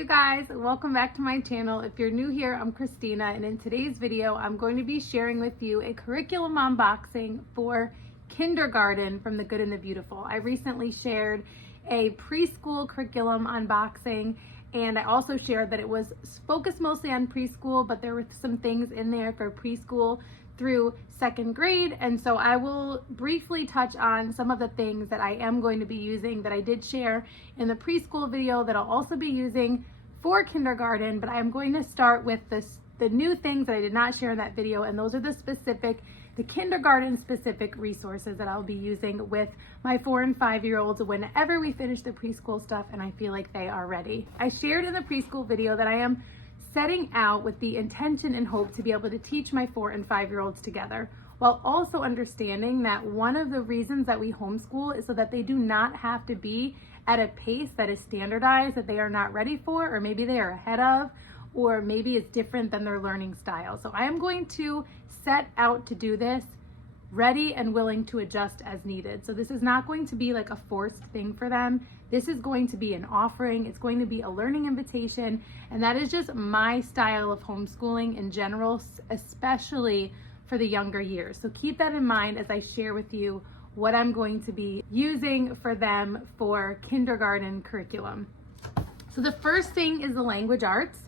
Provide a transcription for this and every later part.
you guys, welcome back to my channel. If you're new here, I'm Christina, and in today's video I'm going to be sharing with you a curriculum unboxing for kindergarten from The Good and the Beautiful. I recently shared a preschool curriculum unboxing, and I also shared that it was focused mostly on preschool, but there were some things in there for preschool through second grade, and so I will briefly touch on some of the things that I am going to be using that I did share in the preschool video that I'll also be using for kindergarten. But I'm going to start with the new things that I did not share in that video, and those are the kindergarten specific resources that I'll be using with my 4 and 5-year-olds whenever we finish the preschool stuff and I feel like they are ready. I shared in the preschool video that I am setting out with the intention and hope to be able to teach my 4 and 5-year-olds together, while also understanding that one of the reasons that we homeschool is so that they do not have to be at a pace that is standardized, that they are not ready for, or maybe they are ahead of, or maybe it's different than their learning style. So I am going to set out to do this ready and willing to adjust as needed. So this is not going to be like a forced thing for them. This is going to be an offering. It's going to be a learning invitation. And that is just my style of homeschooling in general, especially for the younger years. So keep that in mind as I share with you what I'm going to be using for them for kindergarten curriculum. So the first thing is the language arts.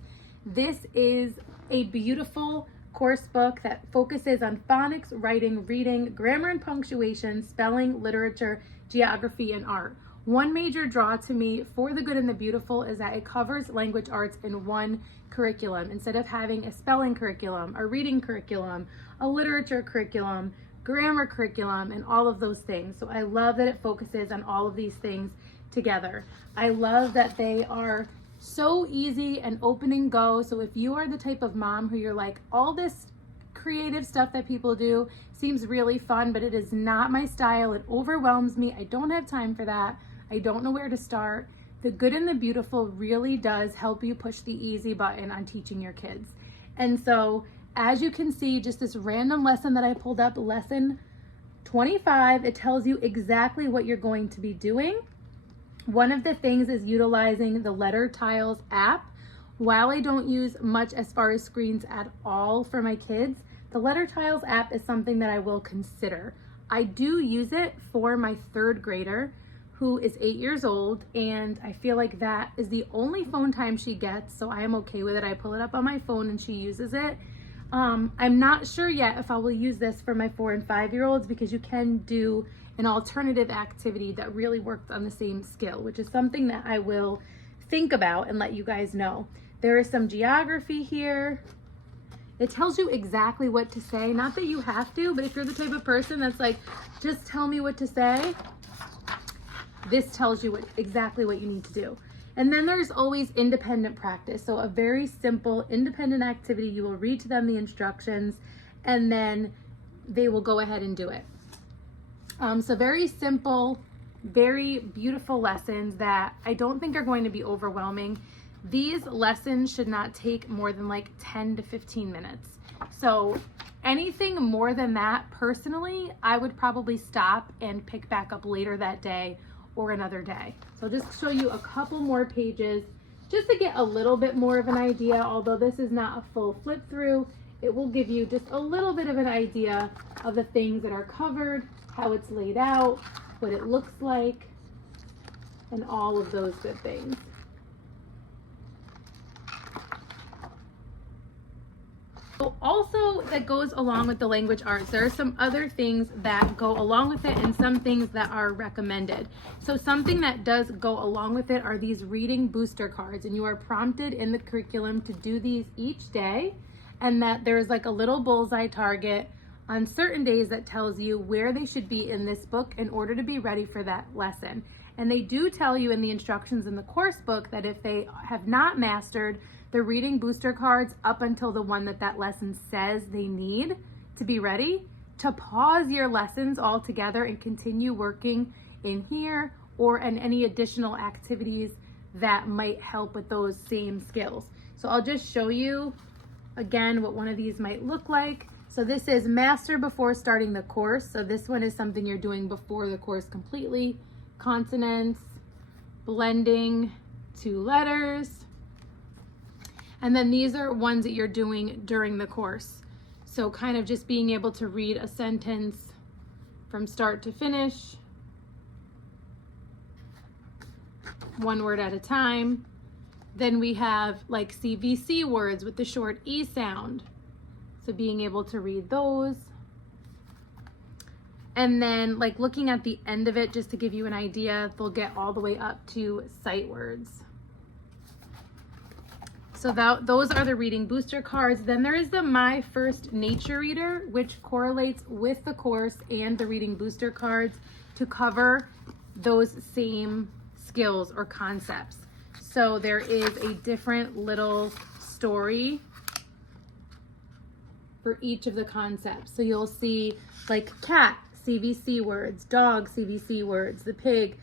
This is a beautiful course book that focuses on phonics, writing, reading, grammar and punctuation, spelling, literature, geography, and art. One major draw to me for The Good and the Beautiful is that it covers language arts in one curriculum instead of having a spelling curriculum, a reading curriculum, a literature curriculum, grammar curriculum, and all of those things. So I love that it focuses on all of these things together. I love that they are so easy and open and go. So if you are the type of mom who you're like, all this creative stuff that people do seems really fun, but it is not my style, it overwhelms me, I don't have time for that, I don't know where to start, The Good and the Beautiful really does help you push the easy button on teaching your kids. And so as you can see, just this random lesson that I pulled up, lesson 25, it tells you exactly what you're going to be doing. One of the things is utilizing the Letter Tiles app. While I don't use much as far as screens at all for my kids, the Letter Tiles app is something that I will consider. I do use it for my 3rd grader who is 8 years old, and I feel like that is the only phone time she gets, so I am okay with it. I pull it up on my phone and she uses it. I'm not sure yet if I will use this for my 4 and 5-year-olds because you can do an alternative activity that really works on the same skill, which is something that I will think about and let you guys know. There is some geography here. It tells you exactly what to say. Not that you have to, but if you're the type of person that's like, just tell me what to say, this tells you exactly what you need to do. And then there's always independent practice. So a very simple independent activity. You will read to them the instructions and then they will go ahead and do it. So very simple, very beautiful lessons that I don't think are going to be overwhelming. These lessons should not take more than like 10 to 15 minutes. So anything more than that, personally, I would probably stop and pick back up later that day or another day. So I'll just show you a couple more pages just to get a little bit more of an idea. Although this is not a full flip through, it will give you just a little bit of an idea of the things that are covered, how it's laid out, what it looks like, and all of those good things. So also that goes along with the language arts, there are some other things that go along with it and some things that are recommended. So something that does go along with it are these reading booster cards, and you are prompted in the curriculum to do these each day, and that there's like a little bullseye target on certain days that tells you where they should be in this book in order to be ready for that lesson. And they do tell you in the instructions in the course book that if they have not mastered the reading booster cards up until the one that lesson says they need to be ready, to pause your lessons altogether and continue working in here or in any additional activities that might help with those same skills. So I'll just show you again what one of these might look like. So this is master before starting the course. So this one is something you're doing before the course completely. Consonants, blending 2 letters, And then these are ones that you're doing during the course. So kind of just being able to read a sentence from start to finish, one word at a time. Then we have like CVC words with the short E sound. So being able to read those. And then like looking at the end of it, just to give you an idea, they'll get all the way up to sight words. So those are the reading booster cards. Then there is the My First Nature Reader, which correlates with the course and the reading booster cards to cover those same skills or concepts. So there is a different little story for each of the concepts. So you'll see like cat, CVC words, dog, CVC words, the pig,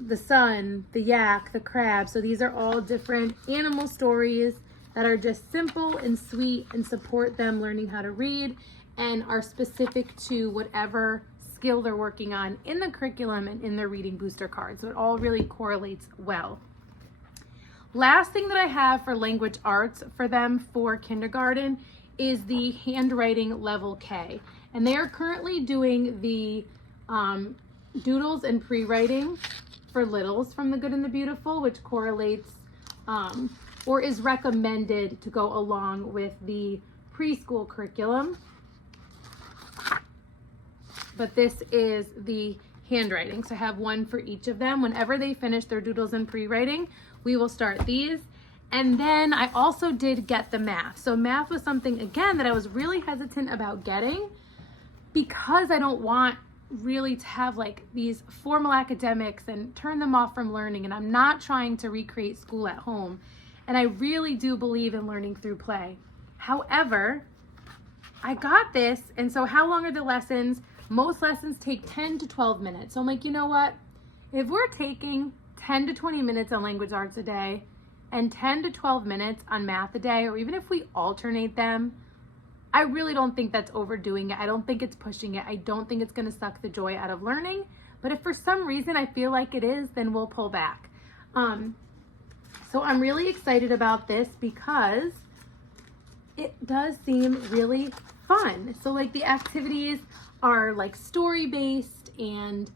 the sun, the yak, the crab. So these are all different animal stories that are just simple and sweet and support them learning how to read and are specific to whatever skill they're working on in the curriculum and in their reading booster card. So it all really correlates well. Last thing that I have for language arts for them for kindergarten is the handwriting level K. And they are currently doing the doodles and pre-writing for littles from the Good and the Beautiful, which correlates or is recommended to go along with the preschool curriculum. But this is the handwriting. So I have one for each of them. Whenever they finish their doodles and pre-writing, we will start these. And then I also did get the math. So math was something, again, that I was really hesitant about getting because I don't want really to have like these formal academics and turn them off from learning. And I'm not trying to recreate school at home. And I really do believe in learning through play. However, I got this. And so how long are the lessons? Most lessons take 10 to 12 minutes. So I'm like, you know what? If we're taking 10 to 20 minutes on language arts a day and 10 to 12 minutes on math a day, or even if we alternate them, I really don't think that's overdoing it. I don't think it's pushing it. I don't think it's going to suck the joy out of learning. But if for some reason I feel like it is, then we'll pull back. So I'm really excited about this because it does seem really fun. So like the activities are like story-based and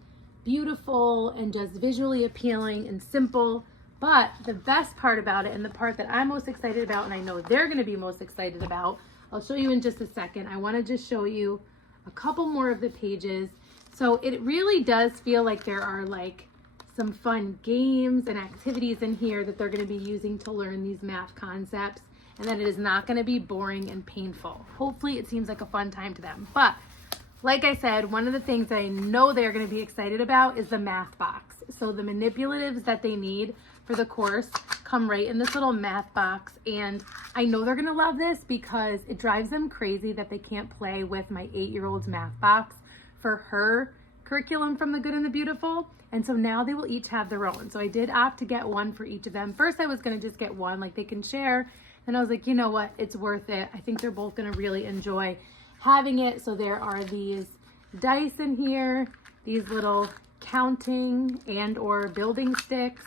beautiful and just visually appealing and simple. But the best part about it, and the part that I'm most excited about, and I know they're going to be most excited about, I'll show you in just a second. I want to just show you a couple more of the pages. So it really does feel like there are like some fun games and activities in here that they're going to be using to learn these math concepts, and that it is not going to be boring and painful. Hopefully it seems like a fun time to them. But like I said, one of the things that I know they're going to be excited about is the math box. So the manipulatives that they need for the course come right in this little math box. And I know they're going to love this because it drives them crazy that they can't play with my 8-year-old's math box for her curriculum from the Good and the Beautiful. And so now they will each have their own. So I did opt to get one for each of them. First, I was going to just get one, like they can share. And I was like, you know what? It's worth it. I think they're both going to really enjoy having it. So there are these dice in here, these little counting and or building sticks.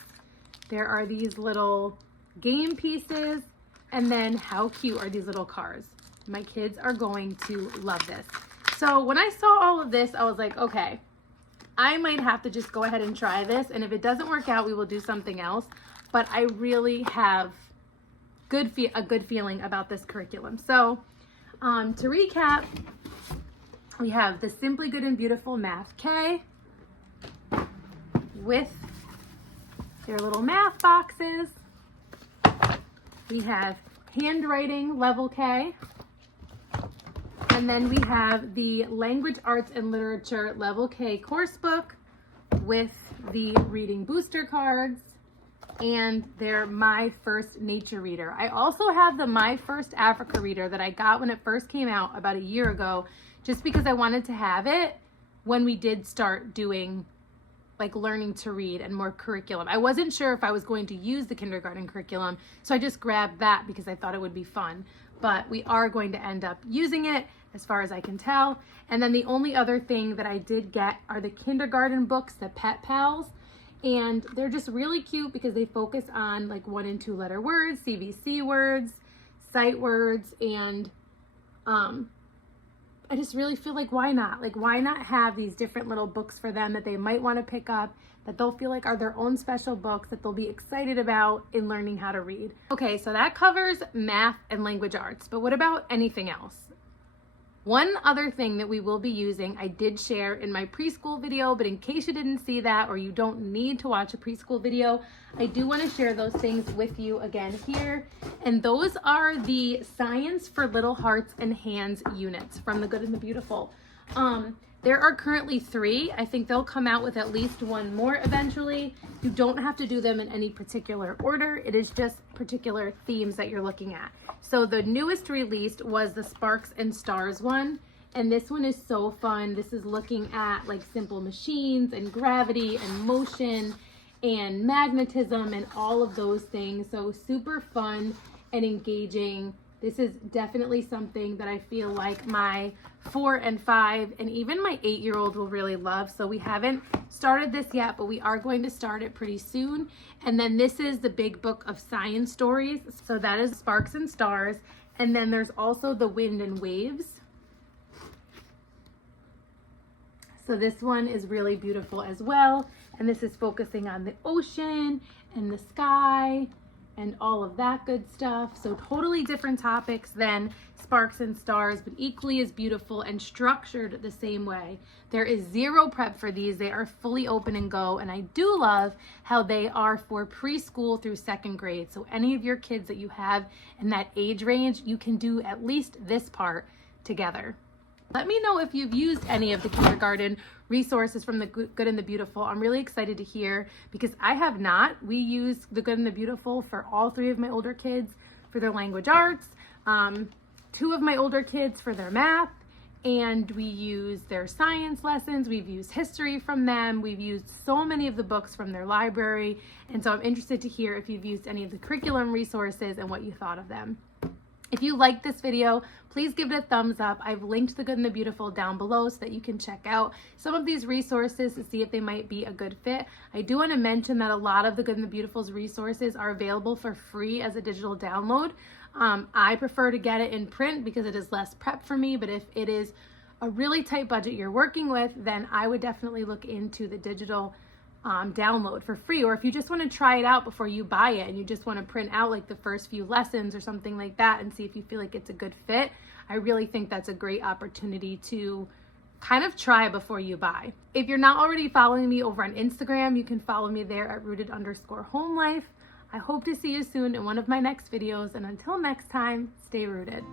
There are these little game pieces, and then how cute are these little cars? My kids are going to love this. So when I saw all of this, I was like, okay, I might have to just go ahead and try this, and if it doesn't work out, we will do something else. But I really have a good feeling about this curriculum. So to recap, we have the Simply Good and Beautiful Math K with their little math boxes. We have handwriting level K. And then we have the Language Arts and Literature level K course book with the reading booster cards and their My First Nature Reader. I also have the My First Africa Reader that I got when it first came out about a year ago, just because I wanted to have it when we did start doing like learning to read and more curriculum. I wasn't sure if I was going to use the kindergarten curriculum, so I just grabbed that because I thought it would be fun. But we are going to end up using it as far as I can tell. And then the only other thing that I did get are the kindergarten books, the Pet Pals. And they're just really cute because they focus on like 1 and 2 letter words, CVC words, sight words, and I just really feel like why not? Like, why not have these different little books for them that they might want to pick up, that they'll feel like are their own special books that they'll be excited about in learning how to read. Okay, so that covers math and language arts, but what about anything else? One other thing that we will be using, I did share in my preschool video, but in case you didn't see that or you don't need to watch a preschool video, I do want to share those things with you again here. And those are the Science for Little Hearts and Hands units from The Good and the Beautiful. There are currently 3. I think they'll come out with at least 1 more eventually. You don't have to do them in any particular order. It is just particular themes that you're looking at. So the newest released was the Sparks and Stars one. And this one is so fun. This is looking at like simple machines and gravity and motion and magnetism and all of those things. So super fun and engaging. This is definitely something that I feel like my 4 and 5 and even my 8-year-old will really love. So we haven't started this yet, but we are going to start it pretty soon. And then this is the Big Book of Science Stories. So that is Sparks and Stars. And then there's also the Wind and Waves. So this one is really beautiful as well. And this is focusing on the ocean and the sky and all of that good stuff. So totally different topics than Sparks and Stars, but equally as beautiful and structured the same way. There is zero prep for these. They are fully open and go. And I do love how they are for preschool through 2nd grade. So any of your kids that you have in that age range, you can do at least this part together. Let me know if you've used any of the kindergarten resources from The Good and the Beautiful. I'm really excited to hear because I have not. We use The Good and the Beautiful for all 3 of my older kids for their language arts, 2 of my older kids for their math, and we use their science lessons. We've used history from them. We've used so many of the books from their library. And so I'm interested to hear if you've used any of the curriculum resources and what you thought of them. If you liked this video, please give it a thumbs up. I've linked The Good and the Beautiful down below so that you can check out some of these resources to see if they might be a good fit. I do want to mention that a lot of The Good and the Beautiful's resources are available for free as a digital download. I prefer to get it in print because it is less prep for me, but if it is a really tight budget you're working with, then I would definitely look into the digital download for free. Or if you just want to try it out before you buy it and you just want to print out like the first few lessons or something like that and see if you feel like it's a good fit, I really think that's a great opportunity to kind of try before you buy. If you're not already following me over on Instagram, you can follow me there at rooted_homelife. I hope to see you soon in one of my next videos, and until next time, stay rooted.